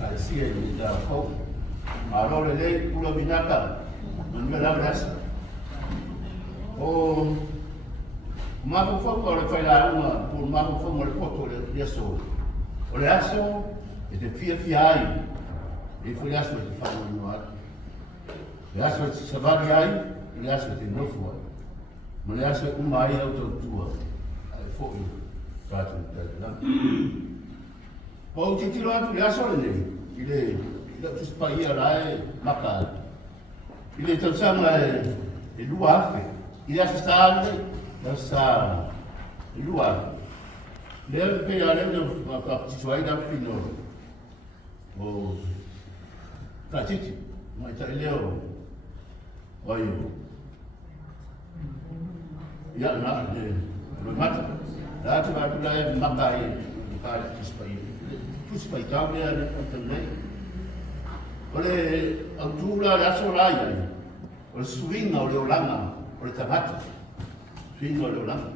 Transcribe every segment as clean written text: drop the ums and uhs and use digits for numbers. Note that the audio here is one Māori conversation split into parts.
Asia ni dah kau. Kalau lele pulau binatang, mengelam ras. Oh, mahu fo kalau faila uma, por mahu fo mal foto de aso. Oleh aso, itu fia e foi aso de fato no ar. Aso sabagi ai, aso de novo. Mas aso uma ai auto tua. Foi prato da. O te tiro atu le aso le ile tus paia lai maka. Ile Tausaga e lua afe. Ile asale sa lua. Le pe ale de maka tsuai da pino. O tatiti mai ta leo. Oio. Ya na de mata. Da tu va tu lai maka e ka tus paia. Tus paia ta le ale também. Ole autura la Lauia, ole swinga ole olanga, ole tamata, swinga ole olanga.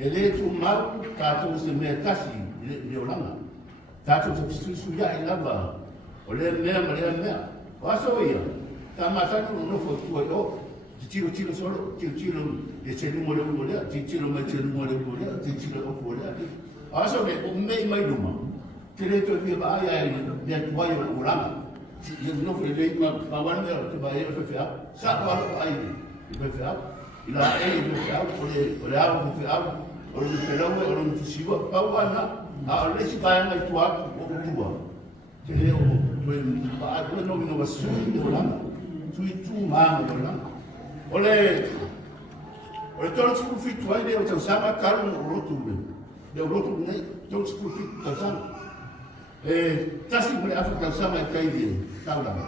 Ele tu mau tato se me kasi le olanga, tato se suya ilava, ole mea, waso ia, tamata no fo tu o, tiro solo, tiro e chelu mole, tiro mole, tiro o fole, waso me mai duma, tire to vi ba ai dia tuai olanga. Yang no foi lei pawan dia tu bayar FFA sa wala ai FFA ila ai FFA oleh au FFA oleh pelawe oleh fisiwa pawana a le si bayar mai tua tua jadi tu ba tu no wasui de olanga tu ma olanga oleh todos os fitu ai de Tausaga caro no Lotu ne todos os fitu Tausaga tasi boleh apa Tausaga kai dia tahu lah.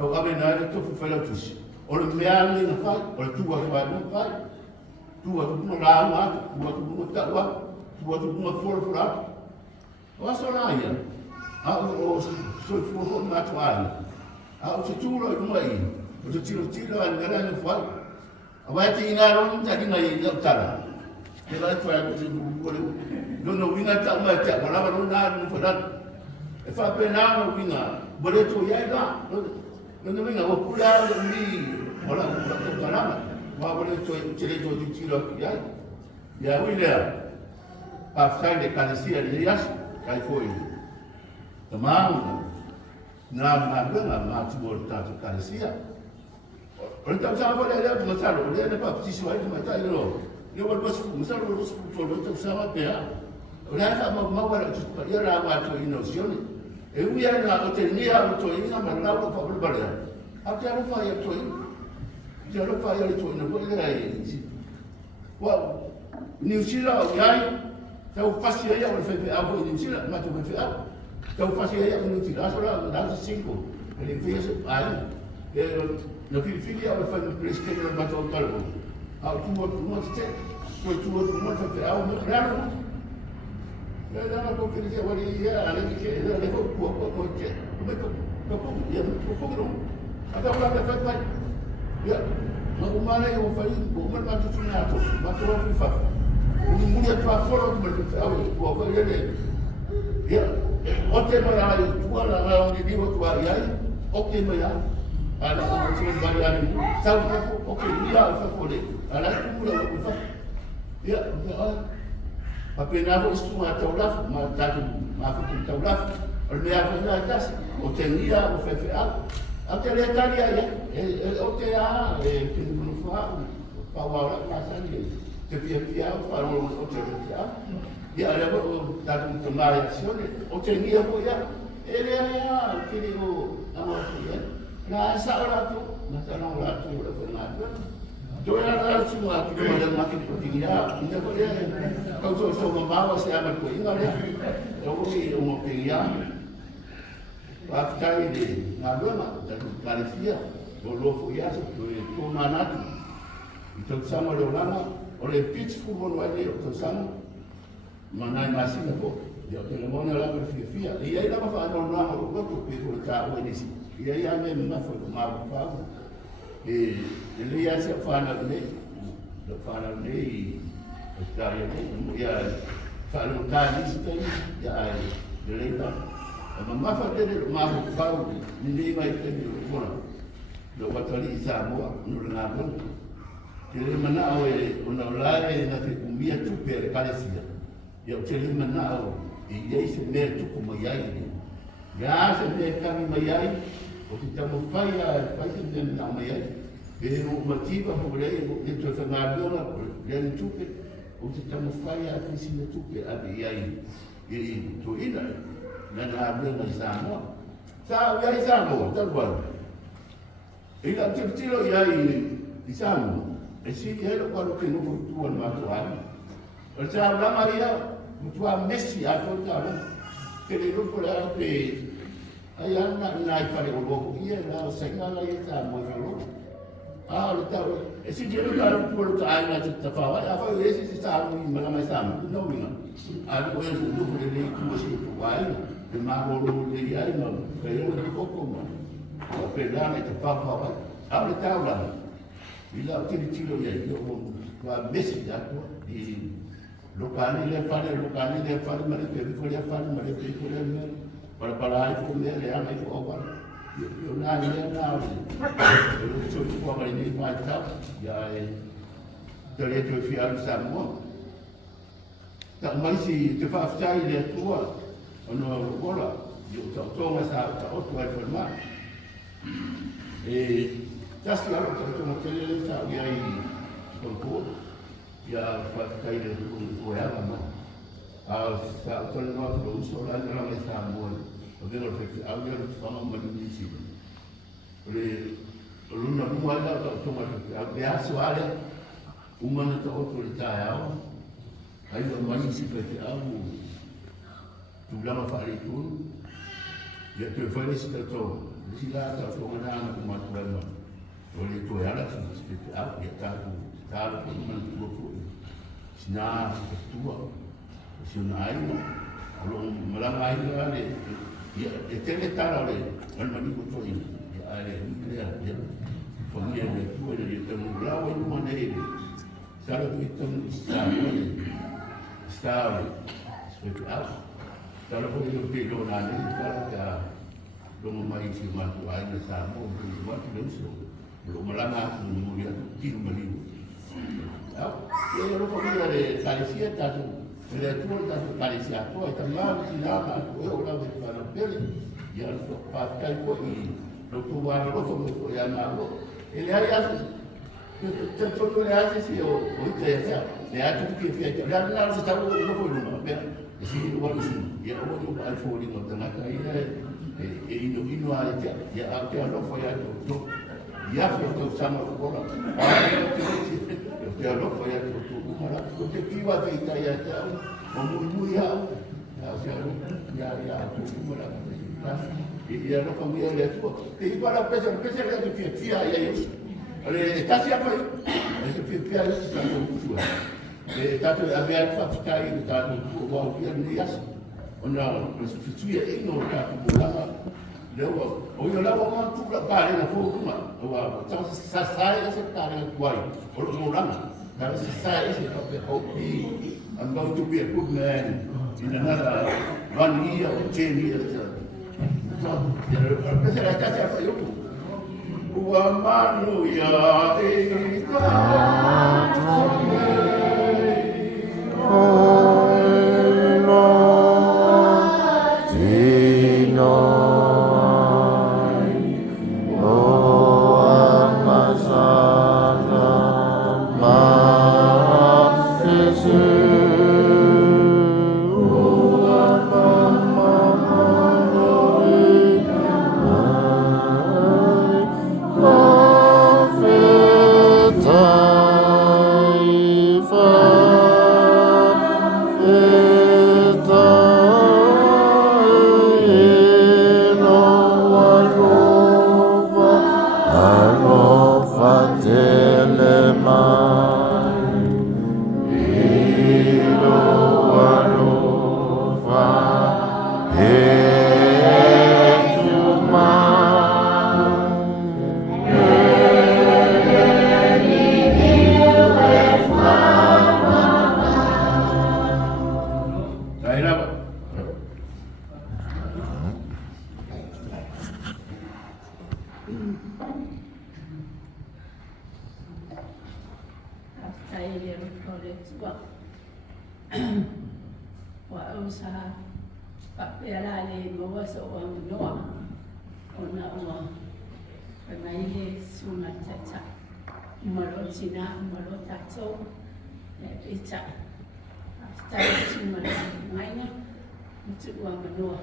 Kau kami nak itu file tulis. Orang meal ni nampak, orang tua kepada nampak, tua tu pun lama, tua tu pun tak wah, tua tu pun full. Wasor ayah, aku full macam ayah. Aku cecuru itu mai, aku cecuru anggaran ni file. Awak tinggal orang jadi nai utara. Kalau itu aku boleh, dono wina tak macam, kalau orang nak ni file. E fa pena no winga boleto ya da no winga o pula ni ola o tarama wa boleto chile to tiro ya wila pa sai de calesia de yas kai foi tamam na ma tu volta to calesia o Tausaga boleh ada masalah boleh ada pa tisi wa ma ta lo yo bol bos masalah bos to Tausaga pe olha essa mawara ya ra wa to inosione. Eu ia na hotelier o toinha mandava para o trabalhar. Até eu fazia toinha. Já não fazia toinha, não foi aí. Uau, New Zealand, aí, então fazia aí o fefe a voz New Zealand, mas o fefe a, então fazia aí o New Zealand, só lá dá 5. Ele fez aí, no filho o fefe prescrito no bato o talco. A tu fefe a o meu claro. Dalam aku kerja wali ya, lagi kerja, lagi buat cek, mereka dong. Ada orang dapat baik, ya, aku mana yang faham, bukan macam cina tu, macam orang fifah. Mulia tu aforo tu berfirman, buat apa dia? Ya, okey mana tua orang di dia tu ayah, okey mana, ada orang cuma bayar ni, tahu aku, okey dia apa boleh, ada tu mula fifah. Ya, apenas isto taulaf, aku taulaf, oleh apa ni atas, hotelia, FFA, até letaria ya, hotelia, penumpang, pawal pasal ni, terbiar para hotelia, dia ada dalam tempat hotelia pun ya, ya, kini nama dia, nasa orang tu lepas Joya semua kita ada makin penting ya. Kita boleh kau so membawa siapa pun ingat ya. Kau mau pengen After ini ngadona dan Galicia, Lolofietele, itu mana tu? Itu sama orang oleh peaceful pun wajib itu sama. Mana masih apa? Dia telemon lagi via. Ia dah apa orang orang tu pergi cakap ini sih. Ia memang apa? Ele ia se fala ni, Australia ni, ia whaanotani sitai, ia ai, leita. Mamafa tene mahu pau, ni mai tene kona. Lo watali i Samoa, nura ngā mona. Te le mana au ona olae na te kumia tupe ale kalesia. Ia o te le mana au, iei se mea tuku mai ai. Ia se mea kami mai ai, o te tamo whai se mea mana mai ai. E o mativa po rei, e tue whangabiona, rei ni tupe, o te tamo whai a kisi na tupe ave iai. I to ina, na ngā biona i Samoa. Sa iai Samoa, taruan. Ina te tiro iai i Samoa. E si iai lo kwalo ke nuku tua na mato ai. O sa lama ia, mutua mesi a kota ala. Ke le rupo le au pe, ai ana nai pare o loko ia, la o sengala ia Samoa i loko. Ah, le tau, e si te rupa rupo lo ka aina te tawhawa, a whai e si Samoa i mana mai Samoa, tu nau minga. A rupo e su nuku le nei kua si rupo aina, te mahoro le iai ma, ka i ora koko ma. O pe lana te whawhawa, a le tau lana. Ila o tiri tiro iai, o kua mesi atua, i lokani le whare, ma le peviko le whare, ma le peviko le mea, para ai fo mea, le ana i fo owa. Io nani le nao, e lo tio i kua mai nei mai tau, ia e tare tue fiaru Samoa. Ta mai si te whaafitai le atua, ono rokola, io tau tonga sa otu ai whanma. E tasi alo tonga telele sa ia i konko, ia whaafitai le koeaga ma. A sa otone noa kuro uso la nera me Samoa, o vero feki au ia lo tufama marinisi. O luna mua ila o tau tonga feki au te aso ale, umana ta otu le tae au, ai o manisi feki au, tūlama whaare tūnu, ia tue whaere si tau si la tau tonga nāna ku matu ai ma. O le tue ala si feki au, ia tāku, tālu ku umana tua kua. Sinā, tua, si una aina, alo malanga aina ale, e tele tala ole, alma niko toina, ia ale, ia, whangia le tua, ia tamu lawa i mana ele, sara tu i tamu stare, sweke au, tala po ilo pe lo nane, tala ka, longa mai ki matu aina sa mo, ki matu le uso, lo malanga atu ni muria, tino malinu. Au, ia lo whangia le kalesia tatu, ele atua tatu kalesia atua, ta mau si nama atu e o lau e whana pele, ia lo whaakai po i Lotu wāna roto mo ko ia nā ro. Ele ai atu, te toto le ate si o ite e tea, le atu ki e fia tea. Le atu nā se tau o loko i luma, pia, e si ino wanu sinu, ia o wanu ai fōri no tanaka, e ino a e tea, ia a tea lofo ia to, ia fia tau sama o kola, a tea lofo ia to umara, o te kiwa te ita ia tea, o mui au, a tea ia to umara, ia no familia le tua e i para pesa le tu fia ia isso ale tasi apa e fia isso tá no tua e tato avea fa fitai e tato o ia nias ona o se fitua e no tato bola leo o ia lava uma tu para na fogo uma o tá sai essa cara na tua o no lama cara sai esse papel o e I'm going to be a good man in another 1 year or 10 years. Questa è la casa che io uamano ya Papela le ngoa so o noa. Ona o mai le suna tata. Malo tina, malo tato. Pizza. Tai suna ngaina. Mutu o noa.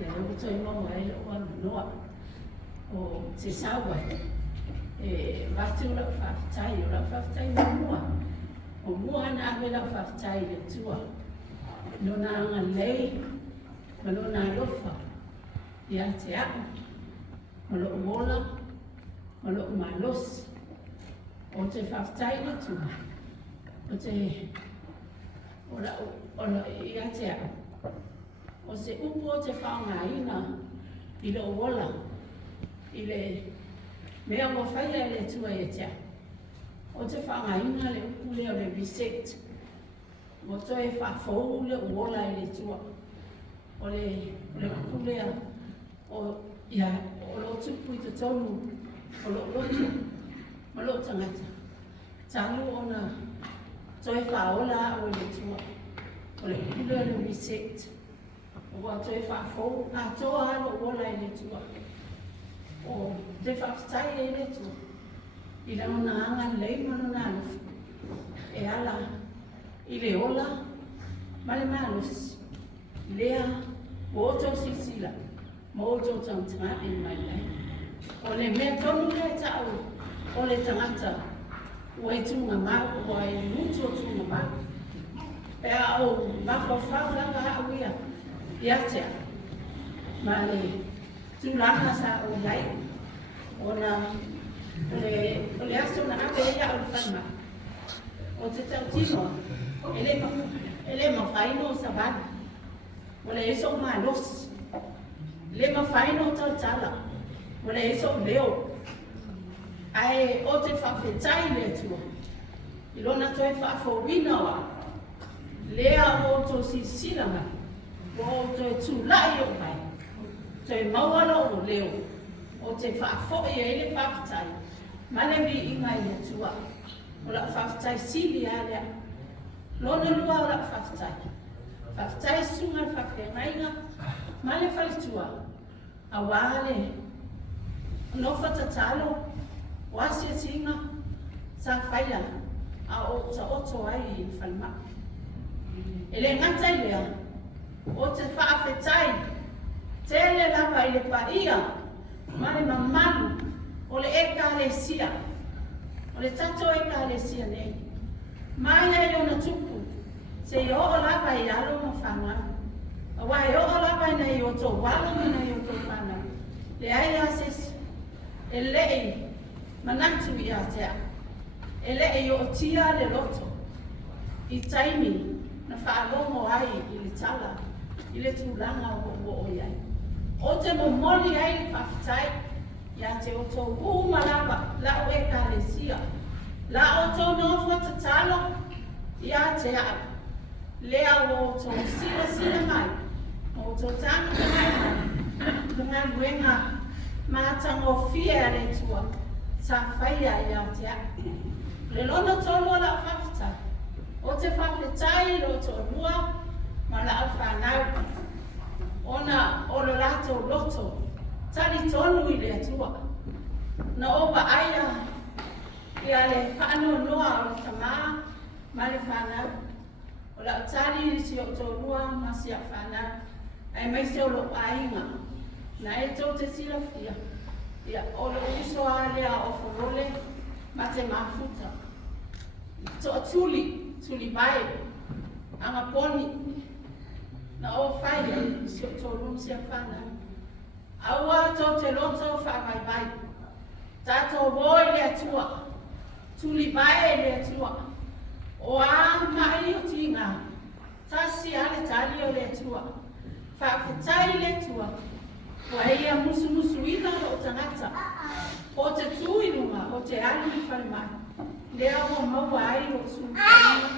Ya lo to mo mai o noa. O te sawa. Watu la whaftai mua. O mua na awe la whaftai le tua. Nona anga lei, malona lofa. Ia te ako. Malo uola, malo malos. O te whaftai le tua. O te... Ola ia te ako. O se upo o te whaonga ina. I le uola. I le... Mea mo whaia le tua e tea. O te whangaina le upule o le bisect. Mo to e whafou le uola e le tua. O le upule a o Lotu pui te tonu. O Lotu. O lo tangata. Talu o na to e whaola o le tua. O le upule o le bisect. O wa to e whafou. A toa lo uola e le tua. O te whaftai e le tua. I le ona anga lei manona alufu. E ala i le ola ma le malus. Lea o oto sisila. Ma oto tangata i mai lai. O le mea tonu le tau. O le tangata. O e tunga mau. O e mutu o tunga mau. E a o mawhawhau langa hawia. Iatea. Ma le tulanga sa o lai. Ona le aso na ape ia o whanma. O te tau tino, ele ma whaino sa bana. O le eso ma los. Le ma whaino tau tala. O le eso leo. Ai o te whawhetai le tua. I lona toi whawhowina wa. Lea o to si silanga. O to e tūlai o mai. Toi mawala o leo. O te whaafoi e ele whaftai. Mane mi inga i atua. O la whaftai sili a lea. Lona lua o la whaftai. Whaftai sunga whawhengainga. Mane whalitua. A wale. No whatatalo. Wasi a tinga. Sa whaila. A o ta oto ai i whalma. Ele ngatai lea. O te whaafetai. Tele lava i le paia. Mare mamalu, o le eka le sia, o le tato eka le sia nei. Maia i ona tupu, se i o lava i alo ma whanga. Awa i o lava i nei o tō walo ma nei o tō whanga. Le ai ases, e lei manatu i a tea. E lei o tia le loto. I taimi, na whaalongo ai i le tala, i le tūlanga o iai. O te momoli ai le whawhitai, ia te o tō umalaba, la o e ka le sia. La o tō nofua te talo, ia te a. Lea o tō sila mai, o tō tanga mai, lunga luenga, mātanga o fia re tua, sa whaia ia te a. Le lona tō lua la whawhitai, o te whawhitai o tō lua, ma la o whanau. Ona o lo lato loto, tali tonu i le atua. Na oba aia, ia le whaano noa o le tamaa, ma le whanau. O la tali i si o tō rua, ma si a whanau. Ai mai se o lo ainga, na e tō te sila fia. Ia o lo uso a lea o forole, ma te mafuta. Tō tuli vai, anga poni. Na o whaia, si o tō rum si a whana. Aua tō te loto whawai bai. Tātou woi le atua. Tuli bai le atua. O a mai o tinga. Tasi ale tali o le atua. Whawhitai le atua. Wa ia musu ina o tangata. O te tūinunga, o te ali i whalimai. Lea o maua ai o sūwhainga.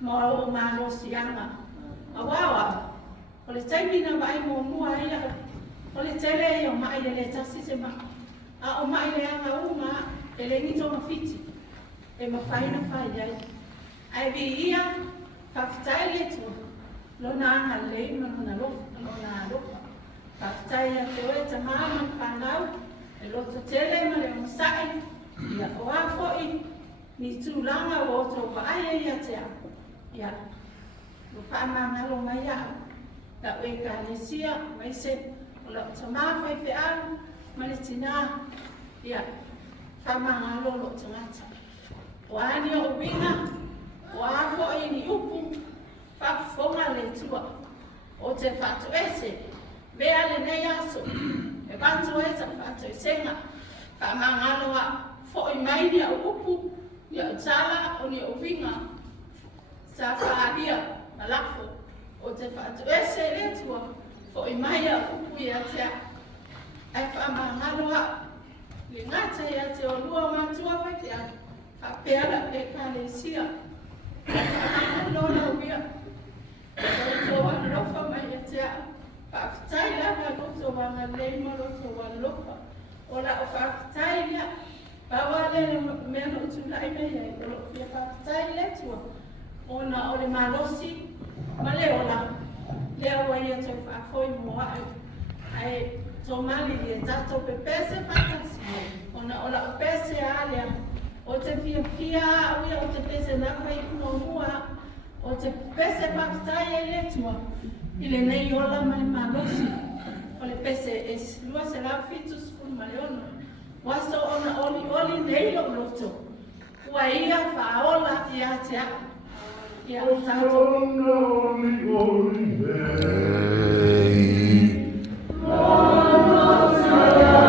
Ma o maro sianga. Awawa, o le taimina mai mo mua ia, o le tele o mai le tasi se ma. A o mai le anga uma, e le nito mawhiti, e mawhaina whai ai. Ai vi ia, whawhitai le tua, lo na anga le ima na lofa. te māma whanau, e Lolofietele ma le masai, ia o afoi, ni tūlanga o tō waaia ia te au. Ia, lo whaamangalo mai au, la ue ka lesia, mai se, o la o tamawhai pe au, ma le tina, ia, whaamangalo lo tangata. O ani o winga, o afoi ni upu, whaafonga le tua, o te whatu ese, mea le nei aso, e bantu esa whatu esenga, whaamangaloa, fo i mai ni au upu, ni au tala o ni au winga, sa whaaria, na lafo, o te whatu ese le tua, fo i mai au upu i a tea, e whaamangaloa, li ngata i a te o lua matua wete a, whapeala e ka le sia, whaamangaloa na uia, e tō wanofa mai a tea, whaafitai lava loto wanga leima loto wanofa, o la o whaafitai lea, bawa le mea no tulai mea i olo fia whaafitai le tua, o na o le malosi, ma le ola, lea wai a tō whaafoi mua ai tō mali li e tato pe pese whatasi, o na ola o pese a lea, o te fia fia awia o te pese na whai kuno mua, o te pese whaafitai e le tua, i le nei ola mai malosi, o le pese e lua se lau fitus kun maleono, waso ona oli nei lo loto, ua ia whaola i a te ako, i a tato. Tausaga.